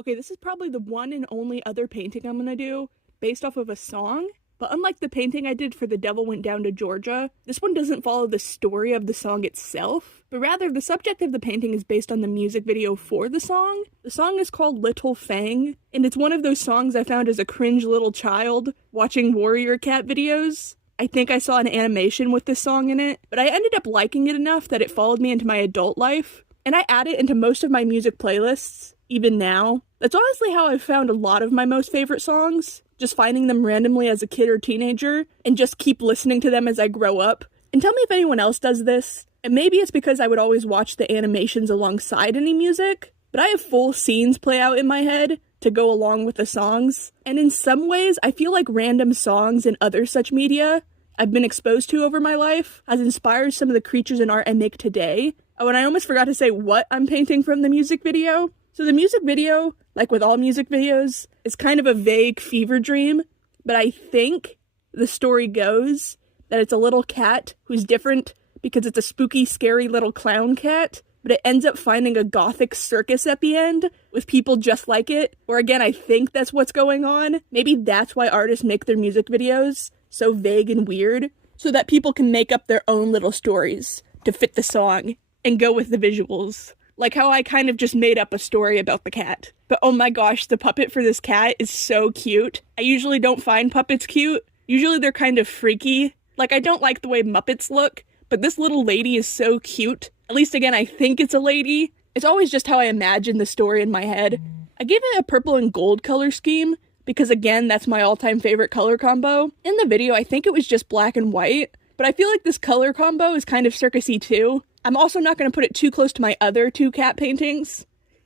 Okay, this is probably the one and only other painting I'm gonna do based off of a song, but unlike the painting I did for The Devil Went Down to Georgia, this one doesn't follow the story of the song itself, but rather the subject of the painting is based on the music video for the song. The song is called Little Fang, and it's one of those songs I found as a cringe little child watching Warrior Cat videos. I think I saw an animation with this song in it, but I ended up liking it enough that it followed me into my adult life, and I add it into most of my music playlists, even now. That's honestly how I've found a lot of my most favorite songs, just finding them randomly as a kid or teenager, and just keep listening to them as I grow up. And tell me if anyone else does this, and maybe it's because I would always watch the animations alongside any music, but I have full scenes play out in my head to go along with the songs, and in some ways, I feel like random songs and other such media I've been exposed to over my life has inspired some of the creatures and art I make today. Oh, and I almost forgot to say what I'm painting from the music video. So the music video, like with all music videos, is kind of a vague fever dream, but I think the story goes that it's a little cat who's different because it's a spooky, scary little clown cat, but it ends up finding a gothic circus at the end with people just like it, or again, I think that's what's going on. Maybe that's why artists make their music videos so vague and weird, so that people can make up their own little stories to fit the song and go with the visuals. Like how I kind of just made up a story about the cat. But oh my gosh, the puppet for this cat is so cute. I usually don't find puppets cute. Usually they're kind of freaky. Like, I don't like the way Muppets look, but this little lady is so cute. At least, again, I think it's a lady. It's always just how I imagine the story in my head. I gave it a purple and gold color scheme, because again, that's my all-time favorite color combo. In the video, I think it was just black and white, but I feel like this color combo is kind of circusy too. I'm also not going to put it too close to my other two cat paintings,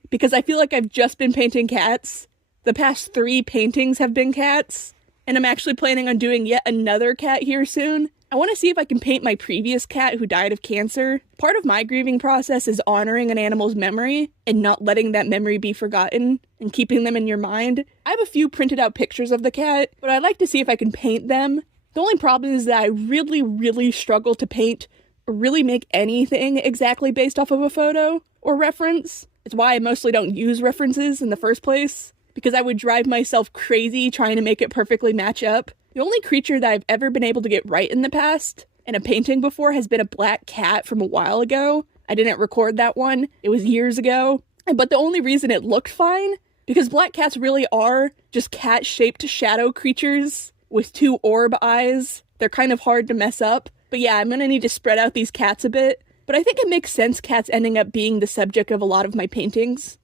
because I feel like I've just been painting cats. The past 3 paintings have been cats, and I'm actually planning on doing yet another cat here soon. I want to see if I can paint my previous cat who died of cancer. Part of my grieving process is honoring an animal's memory and not letting that memory be forgotten and keeping them in your mind. I have a few printed out pictures of the cat, but I'd like to see if I can paint them. The only problem is that I really struggle to paint or really make anything exactly based off of a photo or reference. It's why I mostly don't use references in the first place, because I would drive myself crazy trying to make it perfectly match up. The only creature that I've ever been able to get right in the past, in a painting before, has been a black cat from a while ago. I didn't record that one. It was years ago. But the only reason it looked fine, because black cats really are just cat-shaped shadow creatures with 2 orb eyes. They're kind of hard to mess up. But yeah, I'm gonna need to spread out these cats a bit. But I think it makes sense cats ending up being the subject of a lot of my paintings.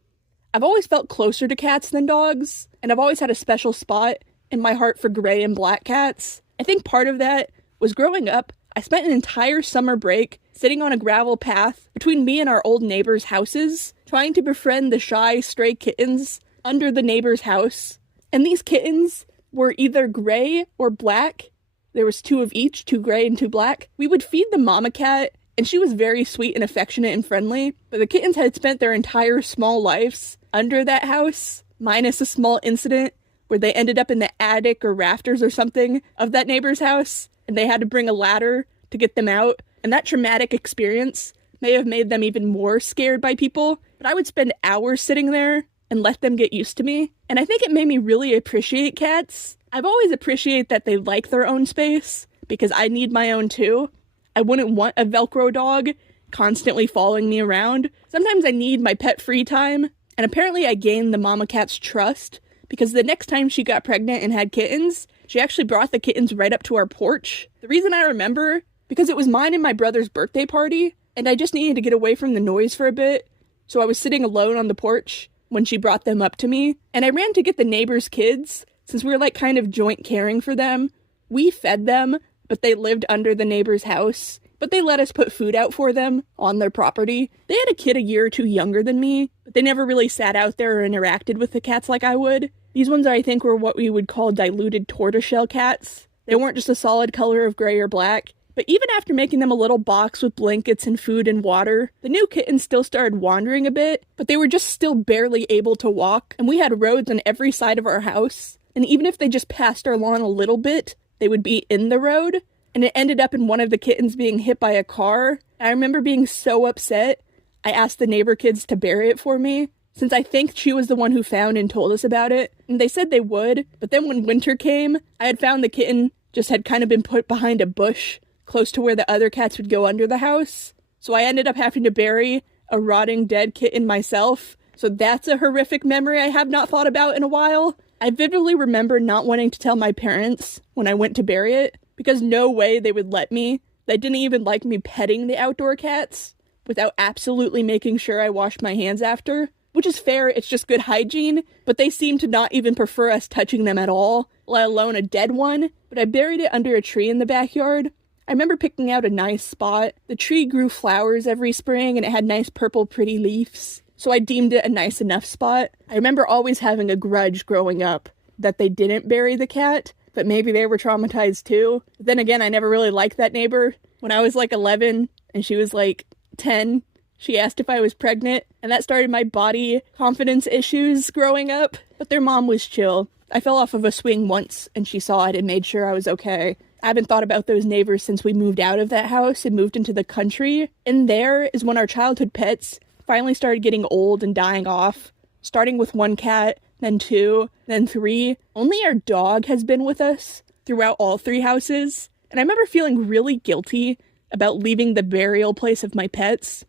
I've always felt closer to cats than dogs, and I've always had a special spot in my heart for gray and black cats. I think part of that was growing up, I spent an entire summer break sitting on a gravel path between me and our old neighbors' houses, trying to befriend the shy, stray kittens under the neighbor's house. And these kittens were either gray or black. There was 2 of each, 2 gray and 2 black. We would feed the mama cat, and she was very sweet and affectionate and friendly, but the kittens had spent their entire small lives under that house, minus a small incident where they ended up in the attic or rafters or something of that neighbor's house, and they had to bring a ladder to get them out. And that traumatic experience may have made them even more scared by people, but I would spend hours sitting there and let them get used to me. And I think it made me really appreciate cats. I've always appreciated that they like their own space, because I need my own too. I wouldn't want a Velcro dog constantly following me around. Sometimes I need my pet free time, and apparently I gained the mama cat's trust, because the next time she got pregnant and had kittens, she actually brought the kittens right up to our porch. The reason I remember, because it was mine and my brother's birthday party, and I just needed to get away from the noise for a bit, so I was sitting alone on the porch when she brought them up to me, and I ran to get the neighbor's kids, since we were like kind of joint caring for them. We fed them, but they lived under the neighbor's house, but they let us put food out for them on their property. They had a kid a year or 2 younger than me, but they never really sat out there or interacted with the cats like I would. These ones, I think, were what we would call diluted tortoiseshell cats. They weren't just a solid color of gray or black. But even after making them a little box with blankets and food and water, the new kittens still started wandering a bit, but they were just still barely able to walk, and we had roads on every side of our house. And even if they just passed our lawn a little bit, they would be in the road. And it ended up in one of the kittens being hit by a car. I remember being so upset. I asked the neighbor kids to bury it for me, since I think she was the one who found and told us about it. And they said they would, but then when winter came, I had found the kitten just had kind of been put behind a bush close to where the other cats would go under the house. So I ended up having to bury a rotting dead kitten myself. So that's a horrific memory I have not thought about in a while. I vividly remember not wanting to tell my parents when I went to bury it, because no way they would let me. They didn't even like me petting the outdoor cats without absolutely making sure I washed my hands after. Which is fair, it's just good hygiene, but they seem to not even prefer us touching them at all, let alone a dead one. But I buried it under a tree in the backyard. I remember picking out a nice spot. The tree grew flowers every spring and it had nice purple pretty leaves, so I deemed it a nice enough spot. I remember always having a grudge growing up that they didn't bury the cat, but maybe they were traumatized too. But then again, I never really liked that neighbor. When I was like 11 and she was like 10, she asked if I was pregnant, and that started my body confidence issues growing up. But their mom was chill. I fell off of a swing once, and she saw it and made sure I was okay. I haven't thought about those neighbors since we moved out of that house and moved into the country. And there is when our childhood pets finally started getting old and dying off. Starting with one cat, then two, then three. Only our dog has been with us throughout all three houses. And I remember feeling really guilty about leaving the burial place of my pets.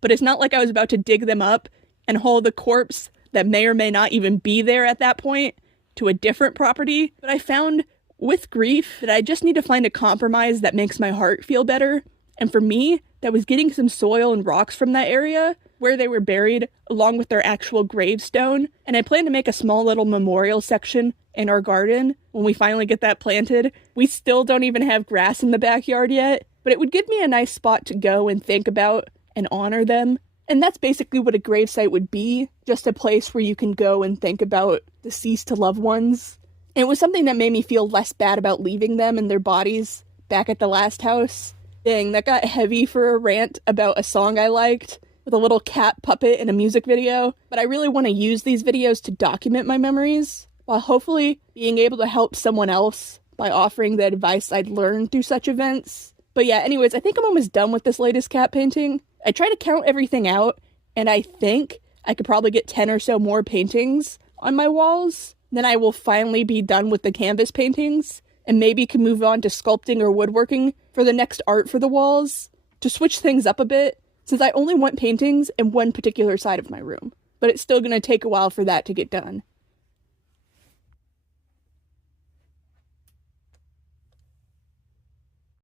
But it's not like I was about to dig them up and haul the corpse that may or may not even be there at that point to a different property. But I found with grief that I just need to find a compromise that makes my heart feel better. And for me, that was getting some soil and rocks from that area where they were buried along with their actual gravestone. And I plan to make a small little memorial section in our garden when we finally get that planted. We still don't even have grass in the backyard yet, but it would give me a nice spot to go and think about and honor them. And that's basically what a gravesite would be, just a place where you can go and think about deceased loved ones. And it was something that made me feel less bad about leaving them and their bodies back at the last house. Dang, that got heavy for a rant about a song I liked with a little cat puppet in a music video. But I really want to use these videos to document my memories, while hopefully being able to help someone else by offering the advice I'd learned through such events. But yeah, anyways, I think I'm almost done with this latest cat painting. I try to count everything out, and I think I could probably get 10 or so more paintings on my walls. Then I will finally be done with the canvas paintings, and maybe can move on to sculpting or woodworking for the next art for the walls, to switch things up a bit, since I only want paintings in one particular side of my room. But it's still going to take a while for that to get done.